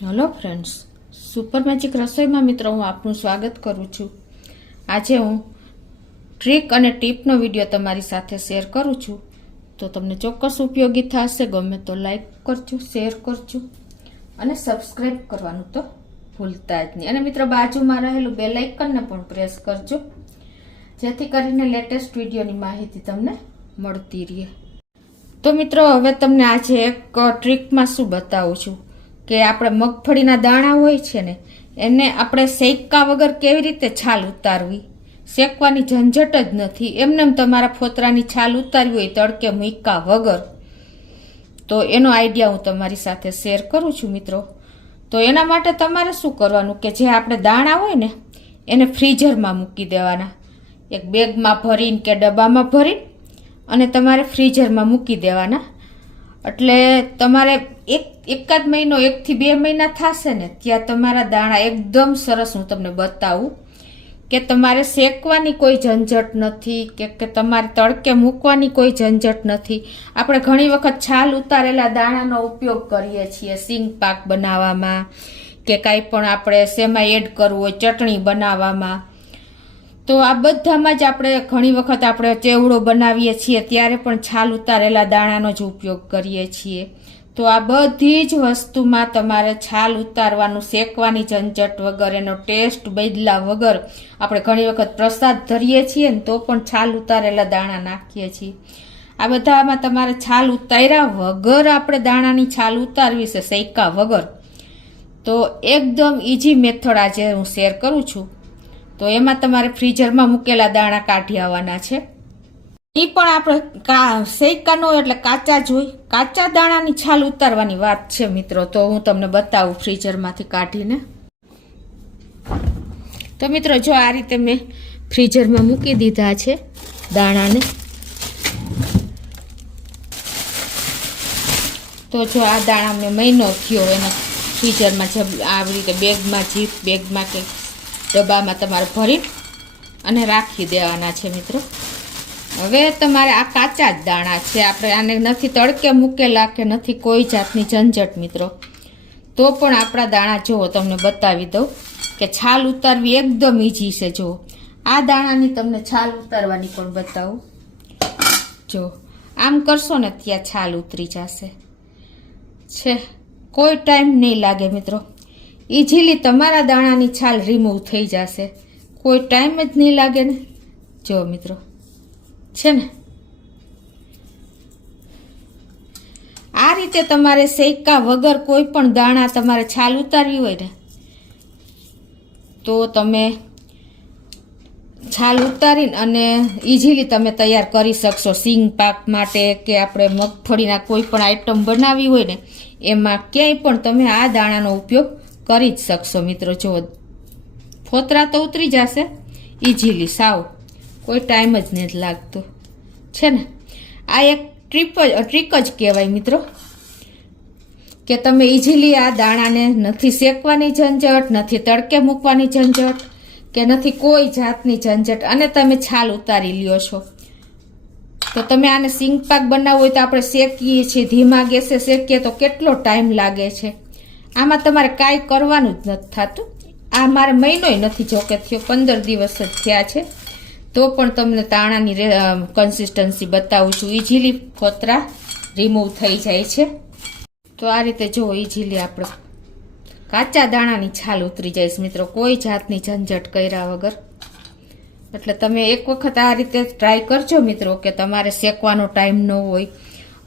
Hello friends, super magic રસોઈમાં મિત્રો હું આપનું સ્વાગત કરું છું। આજે હું ટ્રીક અને ટીપનો વિડીયો તમારી સાથે શેર કરું છું, તો તમને ચોક્કસ ઉપયોગી થશે। ગમે તો લાઈક કરજો, શેર કરજો અને સબસ્ક્રાઈબ કરવાનું તો ભૂલતા જ નહીં। અને મિત્રો બાજુમાં રહેલું બેલ આઇકનને પણ પ્રેસ કરજો, જેથી કરીને લેટેસ્ટ વિડીયોની માહિતી તમને મળતી રહે। તો મિત્રો હવે તમને આજે એક ટ્રીકમાં શું બતાવું છું કે આપણે મગફળીના દાણા હોય છે ને, એને આપણે શેકા વગર કેવી રીતે છાલ ઉતારવી। શેકવાની ઝંઝટ જ નથી, એમને તમારા ફોતરાની છાલ ઉતારવી હોય તડકે મૂક્યા વગર, તો એનો આઈડિયા હું તમારી સાથે શેર કરું છું મિત્રો। તો એના માટે તમારે શું કરવાનું કે જે આપણે દાણા હોય ને એને ફ્રીઝરમાં મૂકી દેવાના, એક બેગમાં ભરીને કે ડબ્બામાં ભરીને અને તમારે ફ્રીઝરમાં મૂકી દેવાના। એટલે તમારે એકાદ મહિનો 1 થી 2 મહિના થશે ને ત્યાં તમારા દાણા એકદમ સરસ, હું તમને બતાવું કે તમારે શેકવાની કોઈ ઝંઝટ નથી કે તમારે તડકે મૂકવાની કોઈ ઝંઝટ નથી। આપણે ઘણી વખત છાલ ઉતારેલા દાણાનો ઉપયોગ કરીએ છીએ સિંગ પાક બનાવવામાં કે કાંઈ પણ આપણે શેમાં એડ કરવું હોય, ચટણી બનાવવામાં। તો આ બધામાં જ આપણે ઘણી વખત આપણે ચેવડો બનાવીએ છીએ ત્યારે પણ છાલ ઉતારેલા દાણાનો જ ઉપયોગ કરીએ છીએ। તો આ બધી જ વસ્તુમાં તમારે છાલ ઉતારવાનું, શેકવાની ઝંઝટ વગર, એનો ટેસ્ટ બદલા વગર, આપણે ઘણી વખત પ્રસાદ ધરીએ છીએ ને તો પણ છાલ ઉતારેલા દાણા નાખીએ છીએ। આ બધામાં તમારે છાલ ઉતાર્યા વગર આપણે દાણાની છાલ ઉતારવી છે, શેકા વગર। તો એકદમ ઇઝી મેથડ આજે હું શેર કરું છું। તો એમાં તમારે ફ્રીઝરમાં મૂકેલા દાણા કાઢી આવવાના છે। એ પણ આપણે શેકા ન હોય એટલે કાચા જ હોય, કાચા દાણાની છાલ ઉતારવાની વાત છે મિત્રો। તો હું તમને બતાવું ફ્રીઝરમાંથી કાઢીને। તો મિત્રો જો આ રીતે મેં ફ્રીઝરમાં મૂકી દીધા છે દાણાને। તો જો આ દાણા મેં મહિનો થયો એને ફ્રીઝરમાં આવી રીતે બેગમાં, જીપ બેગમાં કે ડબ્બામાં તમારે ભરી અને રાખી દેવાના છે મિત્રો। હવે તમારે આ કાચા જ દાણા છે, આપણે આને નથી તડકે મૂકેલા કે નથી કોઈ જાતની ઝંઝટ મિત્રો। તો પણ આપણા દાણા જુઓ, તમને બતાવી દઉં કે છાલ ઉતારવી એકદમ ઇઝી છે। જુઓ આ દાણાની તમને છાલ ઉતારવાની પણ બતાવું। જો આમ કરશો ને ત્યાં છાલ ઉતરી જશે છે, કોઈ ટાઈમ નહીં લાગે મિત્રો। ઇઝીલી તમારા દાણાની છાલ રિમૂવ થઈ જશે, કોઈ ટાઈમ જ નહીં લાગે ને। જો મિત્રો છે ને, આ રીતે તમારે શેકા વગર કોઈ પણ દાણા તમારે છાલ ઉતારવી હોય ને તો તમે છાલ ઉતારીને અને ઇઝીલી તમે તૈયાર કરી શકશો। સિંગ પાક માટે કે આપણે મગફળીના કોઈ પણ આઈટમ બનાવવી હોય ને એમાં ક્યાંય પણ તમે આ દાણાનો ઉપયોગ કરી જ શકશો મિત્રો। જો ફોતરા તો ઉતરી જશે ઇઝીલી, સાવ કોઈ ટાઈમ જ નથી લાગતો છે ને। આ એક ટ્રીક જ કહેવાય મિત્રો કે તમે ઇઝીલી આ દાણાને નથી શેકવાની ઝંઝટ, નથી તડકે મૂકવાની ઝંઝટ કે નથી કોઈ જાતની ઝંઝટ, અને તમે છાલ ઉતારી લ્યો છો। તો તમે આને સિંગ પાક બનાવવો હોય તો આપણે શેકીએ છીએ, ધીમા ગેસે શેકીએ તો કેટલો ટાઈમ લાગે છે। આમાં તમારે કાંઈ કરવાનું જ નથી થતું। આ મારે મહિનોય નથી જોકે થયો, 15 દિવસ જ થયા છે। તો પણ તમને દાણાની કન્સિસ્ટન્સી બતાવું છું, ઇઝીલી ફોતરા રિમૂવ થઈ જાય છે। તો આ રીતે જો ઇઝીલી આપણે કાચા દાણાની છાલ ઉતરી જાય છે મિત્રો, કોઈ જાતની ઝંઝટ કર્યા વગર। એટલે તમે એક વખત આ રીતે ટ્રાય કરજો મિત્રો કે તમારે શેકવાનો ટાઈમ ન હોય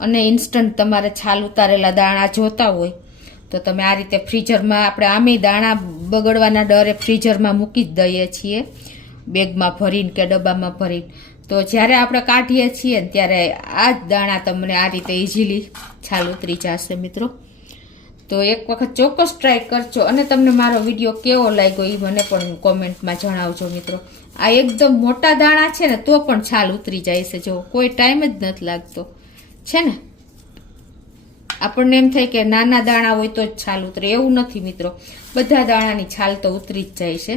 અને ઇન્સ્ટન્ટ તમારે છાલ ઉતારેલા દાણા જોતા હોય તો તમે આ રીતે ફ્રીઝરમાં, આપણે આમેય દાણા બગડવાના ડરે ફ્રીઝરમાં મૂકી જ દઈએ છીએ બેગમાં ભરીને કે ડબ્બામાં ભરીને। તો જ્યારે આપણે કાઢીએ છીએ ને ત્યારે આ જ દાણા તમને આ રીતે ઇઝીલી છાલ ઉતરી જશે મિત્રો। તો એક વખત ચોક્કસ ટ્રાય કરજો અને તમને મારો વિડીયો કેવો લાગ્યો એ મને પણ કોમેન્ટમાં જણાવજો મિત્રો। આ એકદમ મોટા દાણા છે ને તો પણ છાલ ઉતરી જાય છે, જો કોઈ ટાઈમ જ નથી લાગતો છે ને। આપણને એમ થાય કે નાના દાણા હોય તો જ છાલ ઉતરે, એવું નથી મિત્રો, બધા દાણાની છાલ તો ઉતરી જ જાય છે।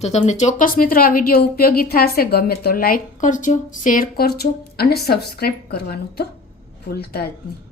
તો તમને ચોક્કસ મિત્રો આ વિડીયો ઉપયોગી થશે। ગમે તો લાઈક કરજો, શેર કરજો અને સબસ્ક્રાઈબ કરવાનું તો ભૂલતા જ નહીં।